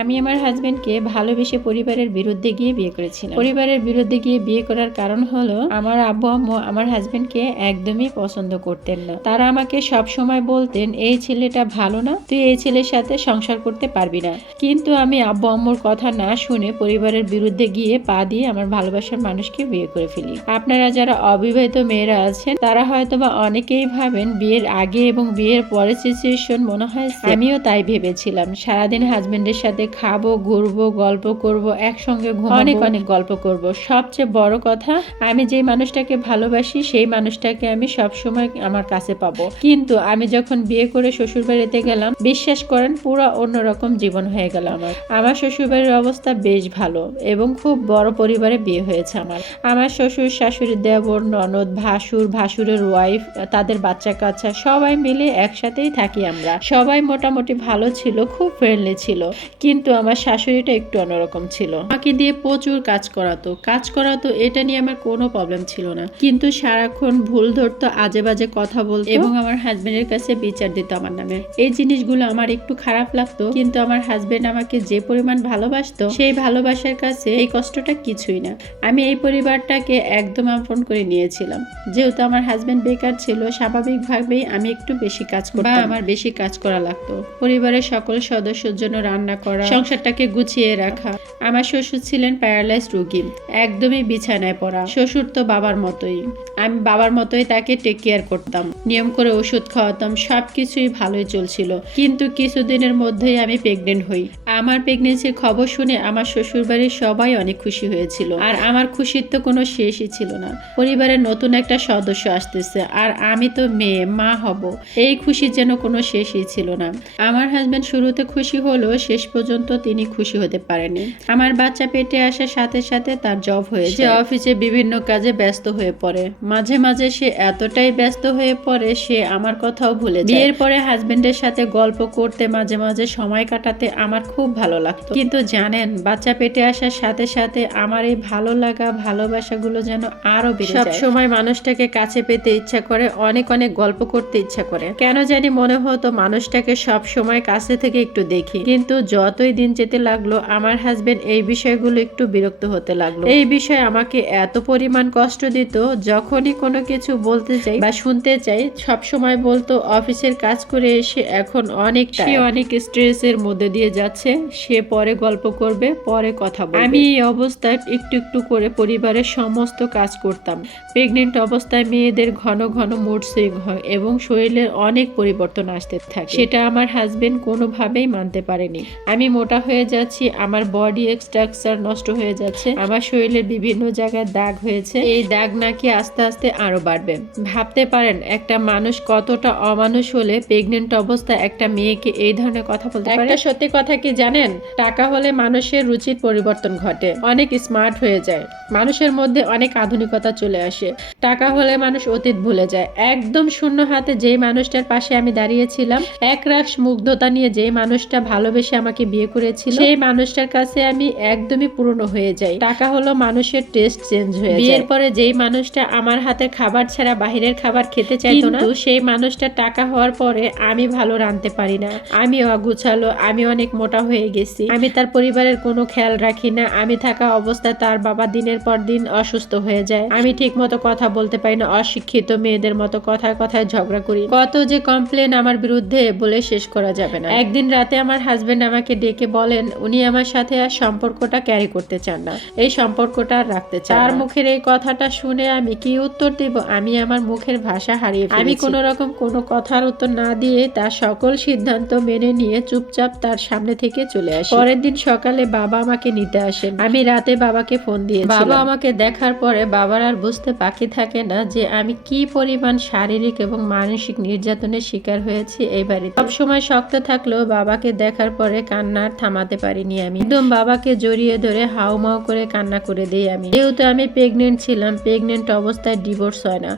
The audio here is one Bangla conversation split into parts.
আমি আমার হাজবেন্ডকে ভালোবেসে পরিবারের বিরুদ্ধে গিয়ে বিয়ে করেছিলাম। পরিবারের বিরুদ্ধে গিয়ে বিয়ে করার কারণ হলো, আমার আব্বু আম্মু আমার হাজবেন্ডকে একদমই পছন্দ করতেন না। তারা আমাকে সব সময় বলতেন, এই ছেলেটা ভালো না, তুই এই ছেলের সাথে সংসার করতে পারবি না। কিন্তু আমি আব্বু আম্মুর কথা না শুনে পরিবারের বিরুদ্ধে গিয়ে পা দিয়ে আমার ভালোবাসার মানুষকে বিয়ে করে ফেলি। আপনারা যারা অবিবাহিত মেয়েরা আছেন, তারা হয়তো বা অনেকেই ভাবেন, বিয়ের আগে এবং বিয়ের পরে সিচুয়েশন মনে হয় আমিও তাই ভেবেছিলাম। সারাদিন হাজবেন্ডের সাথে খাব, ঘুরবো, গল্প করব, একসঙ্গে অনেক অনেক গল্প করব। সবচেয়ে বড় কথা, আমি যে মানুষটাকে ভালোবাসি, সেই মানুষটাকে আমি সব সময় আমার কাছে পাবো। কিন্তু আমি যখন বিয়ে করে শ্বশুর বাড়িতে গেলাম, বিশ্বাস করেন, পুরো অন্যরকম জীবন হয়ে গেল আমার। আমার শ্বশুর বাড়ির অবস্থা বেশ ভালো এবং খুব বড় পরিবারে বিয়ে হয়েছে আমার। আমার শ্বশুর, শাশুড়ি, দেবর, ননদ, ভাসুর, ভাসুরের ওয়াইফ তাদের বাচ্চা কাচ্চা সবাই মিলে একসাথেই থাকি আমরা। সবাই মোটামুটি ভালো ছিল, খুব ফ্রেন্ডলি ছিল। কিন্তু আমার শাশুড়িটা একটু অন্যরকম ছিল। আমাকে দিয়ে প্রচুর কাজ করাতো। কাজ করাতো, এটা নিয়ে আমার কোনো প্রবলেম ছিল না। কিন্তু সারাক্ষণ ভুল ধরতো, আজে বাজে কথা বলতো। এবং আমার হাজবেন্ডের কাছে বিচার দিত আমার নামে। এই জিনিসগুলো আমার একটু খারাপ লাগতো, কিন্তু আমার হাজবেন্ড আমাকে যে পরিমাণ ভালোবাসতো, সেই ভালোবাসার কাছে এই কষ্টটা কিছুই না। আমি এই পরিবারটাকে একদম আপন করে নিয়েছিলাম। যেহেতু আমার হাজবেন্ড বেকার ছিল, স্বাভাবিকভাবেই আমি একটু বেশি কাজ করতাম। আমার বেশি কাজ করা লাগতো। পরিবারের সকল সদস্যের জন্য রান্না করা সংসারটাকে গুছিয়ে রাখা। আমার শ্বশুর ছিলেন প্যারালাইজ রোগী। একদমই বিছানায় পড়া। শ্বশুর তো বাবার মতোই। আমি বাবার মতোই তাকে টেক কেয়ার করতাম। নিয়ম করে ওষুধ খাওয়াতাম সব কিছুই ভালোই চলছিল। কিন্তু কিছুদিনের মধ্যেই আমি প্রেগনেন্ট হই। আমার প্রেগনেন্সির খবর শুনে আমার শ্বশুর বাড়ির সবাই অনেক খুশি হয়েছিল। আর আমার খুশির তো কোনো শেষই ছিল না। পরিবারের নতুন একটা সদস্য আসতেছে আর আমি তো মেয়ে মা হব। এই খুশির যেন কোনো শেষই ছিল না। আমার হাজবেন্ড শুরুতে খুশি হলেও শেষ পর্যন্ত তিনি খুশি হতে পারেনি আমার বাচ্চা পেটে আসার সাথে সাথে তার জব হয়েছে সে অফিসে বিভিন্ন কাজে ব্যস্ত হয়ে পড়ে। মাঝে মাঝে সে এতটাই ব্যস্ত হয়ে পড়ে সে আমার কথাও ভুলে যায়। বিয়ের পরে হাজবেন্ডের সাথে গল্প করতে মাঝে মাঝে সময় কাটাতে আমার খুব ভালো লাগতো। কিন্তু জানেন বাচ্চা পেটে আসার সাথে সাথে আমার এই ভালো লাগা ভালোবাসাগুলো যেন আরও বেড়ে সব সময় মানুষটাকে কাছে পেতে ইচ্ছা করে অনেক অনেক গল্প করতে ইচ্ছা করে। কেন জানি মনে হতো মানুষটাকে সব সময় কাছে থেকে একটু দেখি। কিন্তু যতই দিন যেতে লাগল আমার হাজবেন্ড এই বিষয়গুলো একটু বিরক্ত হতে লাগল। এই বিষয়ে আমাকে এত পরিমাণ কষ্ট দিত যখনই কোনো কিছু বলতে চাই বা শুনতে চাই সব সময় বলতো অফিসের কাজ করে এসে এখন অনেক অনেক স্ট্রেসের মধ্যে দিয়ে যাচ্ছে। সে পরে গল্প করবে, পরে কথা বলবে। আমি এই অবস্থায় একটু একটু করে পরিবারের সমস্ত কাজ করতাম। প্রেগনেন্ট অবস্থায় মেয়েদের ঘন ঘন মুড সুইং হয় এবং শরীরের অনেক পরিবর্তন আসতে থাকে। সেটা আমার হাজবেন্ড কোনোভাবেই মানতে পারেনি। আমি মোটা হয়ে যাচ্ছি, আমার বডি স্ট্রাকচার নষ্ট হয়ে যাচ্ছে, আমার শরীরের বিভিন্ন জায়গায় দাগ হয়েছে। এই দাগ নাকি আস্তে আস্তে আরও বাড়বে। ভাবতে পারেন, একটা মানুষ কতটা অমানুষ হলে প্রেগনেন্ট অবস্থায় একটা মেয়েকে এই ধরনের কথা বলতে পারে? সত্যি কথা কি জানেন টাকা হলে মানুষের রুচির পরিবর্তন ঘটে অনেক স্মার্ট হয়ে যায় মানুষের মধ্যে অনেক আধুনিকতা চলে আসে টাকা হলে মানুষ অতীত ভুলে যায় একদম শূন্য হাতে যেই মানুষটার পাশে আমি দাঁড়িয়েছিলাম এক রাশ মুগ্ধতা নিয়ে যেই মানুষটা ভালোবেসে আমাকে বিয়ে করেছিল সেই মানুষটার কাছে আমি একদমই পুরনো হয়ে যাই টাকা হলো মানুষের টেস্ট চেঞ্জ হয়ে যায়। বিয়ের পরে যেই মানুষটা আমার হাতের খাবার ছাড়া বাহিরের খাবার খেতে চাইতো না সেই মানুষটা টাকা হওয়ার পরে আমি ভালো রাঁধতে পারি না আমি অগুছালো আমি অনেক মোটা হয়ে গেছি। আমি তার পরিবারের কোনো খেয়াল রাখি না। আমি থাকা অবস্থায় তার বাবা দিনের পর দিন অসুস্থ হয়ে যায়। আমি ঠিক মতো কথা বলতে পারি না। অশিক্ষিত মেয়েদের মতো কথায় কথায় ঝগড়া করি। কত যে কমপ্লেন আমার বিরুদ্ধে বলে শেষ করা যাবে না। একদিন রাতে আমার হাজবেন্ড আমাকে ডেকে বলেন উনি আমার সাথে আর সম্পর্কটা ক্যারি করতে চান না। এই সম্পর্কটা রাখতে চান তার মুখের এই কথাটা শুনে আমি কি উত্তর দেব? আমি আমার মুখের ভাষা হারিয়ে আমি কোনো রকম কোনো কথার উত্তর না দিয়ে তার সকল সিদ্ধান্ত মেনে নিয়ে চুপচাপ তার সামনে থেকে চলে আসি। পরের দিন সকালে বাবা আমাকে নিতে আসেন আমি রাতে বাবাকে ফোন দিয়ে বাবা আমাকে দেখার পরে বাবার আর বুঝতে বাকি থাকে না যে আমি কি পরিমাণ শারীরিক এবং মানসিক নির্যাতনের শিকার হয়েছি এই বাড়িতে। সবসময় শক্ত থাকলেও বাবাকে দেখার পরে কান্না আর থামাতে পারিনি আমি। একদম বাবাকে জড়িয়ে ধরে হাউমাউ করে কান্না করে দেই আমি। যেহেতু আমি প্রেগনেন্ট ছিলাম প্রেগনেন্ট অবস্থায় ডিভোর্স হয় না।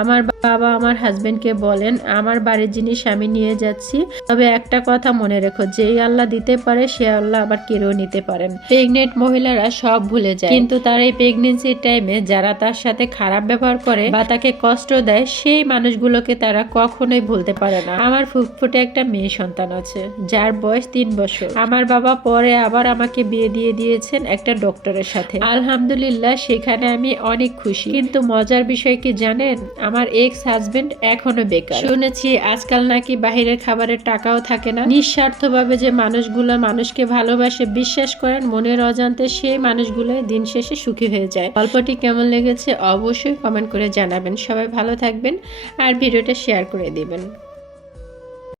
আমার বাবা আমার হাজবেন্ডকে বলেন, আমার বাড়ির জিনিস আমি নিয়ে যাচ্ছি। তবে একটা কথা মনে রেখো, যেই আল্লাহ দিতে পারে, সে আল্লাহ আবার কেড়েও নিতে পারেন প্রেগনেন্ট মহিলারা সব ভুলে যায়। কিন্তু তার এই প্রেগনেন্সির টাইমে যারা তার সাথে খারাপ ব্যবহার করে বা তাকে কষ্ট দেয়, সেই মানুষগুলোকে তারা কখনোই ভুলতে পারে না। আমার ফুটফুটে একটা মেয়ে সন্তান আছে, যার বয়স তিন বছর। আমার বাবা পরে আবার আমাকে বিয়ে দিয়ে দিয়েছেন একটা ডক্টরের সাথে। আলহামদুলিল্লাহ, সেখানে আমি অনেক খুশি। কিন্তু মজার বিষয় কি জানেন? আমার এক্স হাজবেন্ড এখনও বেকার। শুনেছি, আজকাল নাকি বাহিরের খাবারের টাকাও থাকে না। নিঃস্বার্থভাবে যে মানুষগুলো মানুষকে ভালোবাসে, বিশ্বাস করেন, মনের অজান্তে সেই মানুষগুলো দিন শেষে সুখী হয়ে যায়। গল্পটি কেমন লেগেছে অবশ্যই কমেন্ট করে জানাবেন। সবাই ভালো থাকবেন আর ভিডিওটা শেয়ার করে দিবেন।